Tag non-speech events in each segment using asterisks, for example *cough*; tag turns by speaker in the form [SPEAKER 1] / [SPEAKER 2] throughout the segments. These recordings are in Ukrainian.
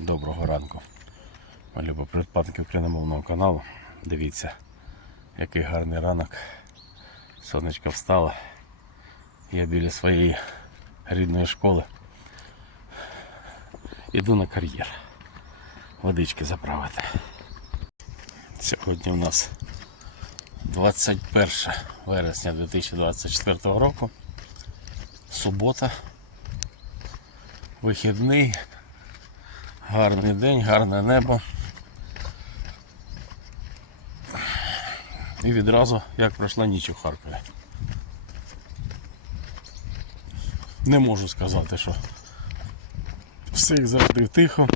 [SPEAKER 1] Доброго ранку. Любо предплатники україномовного каналу. Дивіться, який гарний ранок. Сонечко встало. Я біля своєї рідної школи. Іду на кар'єр. Водички заправити. Сьогодні у нас 21 вересня 2024 року. Субота. Вихідний. Гарний день, гарне небо. І відразу як пройшла ніч у Харкові. Не можу сказати, що всіх завжди тихо.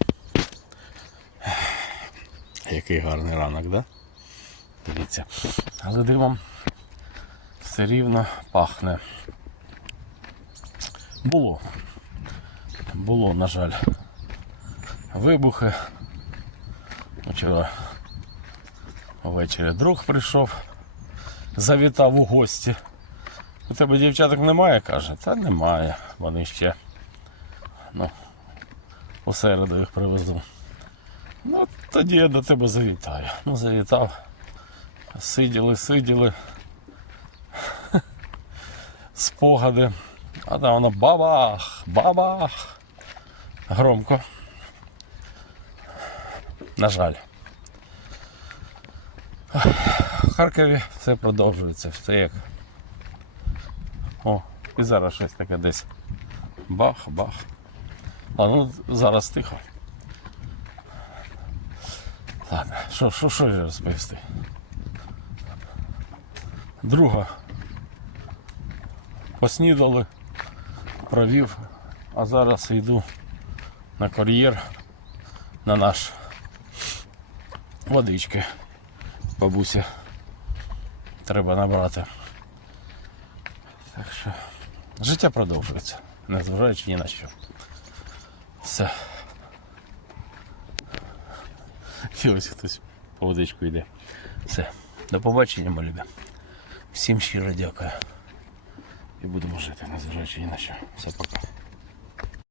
[SPEAKER 1] Який гарний ранок, да? Дивіться. Але димом все рівно пахне. Було. Було, на жаль вибухи. Вчора ввечері друг прийшов, завітав у гості. У тебе дівчаток немає, каже, та немає. Вони ще ну, у середу їх привезу. Ну, тоді я до тебе завітаю. Ну, завітав. Сиділи, сиділи. *laughs* Спогади. А там воно бабах, бабах. Громко. На жаль. В Харкові все продовжується, все як. О, і зараз щось таке десь. Бах, бах. А ну зараз тихо. Ладно, що, що, що я розповісти? Друга. Поснідали, провів, а зараз йду на кар'єр на наш водички бабусі треба набрати. Так що життя продовжується, незважаючи ні на що. Все. І ось хтось по водичку йде. Все. До побачення, мої любі. Всім щиро дякую. І будемо жити, незважаючи ні на що. Все пока.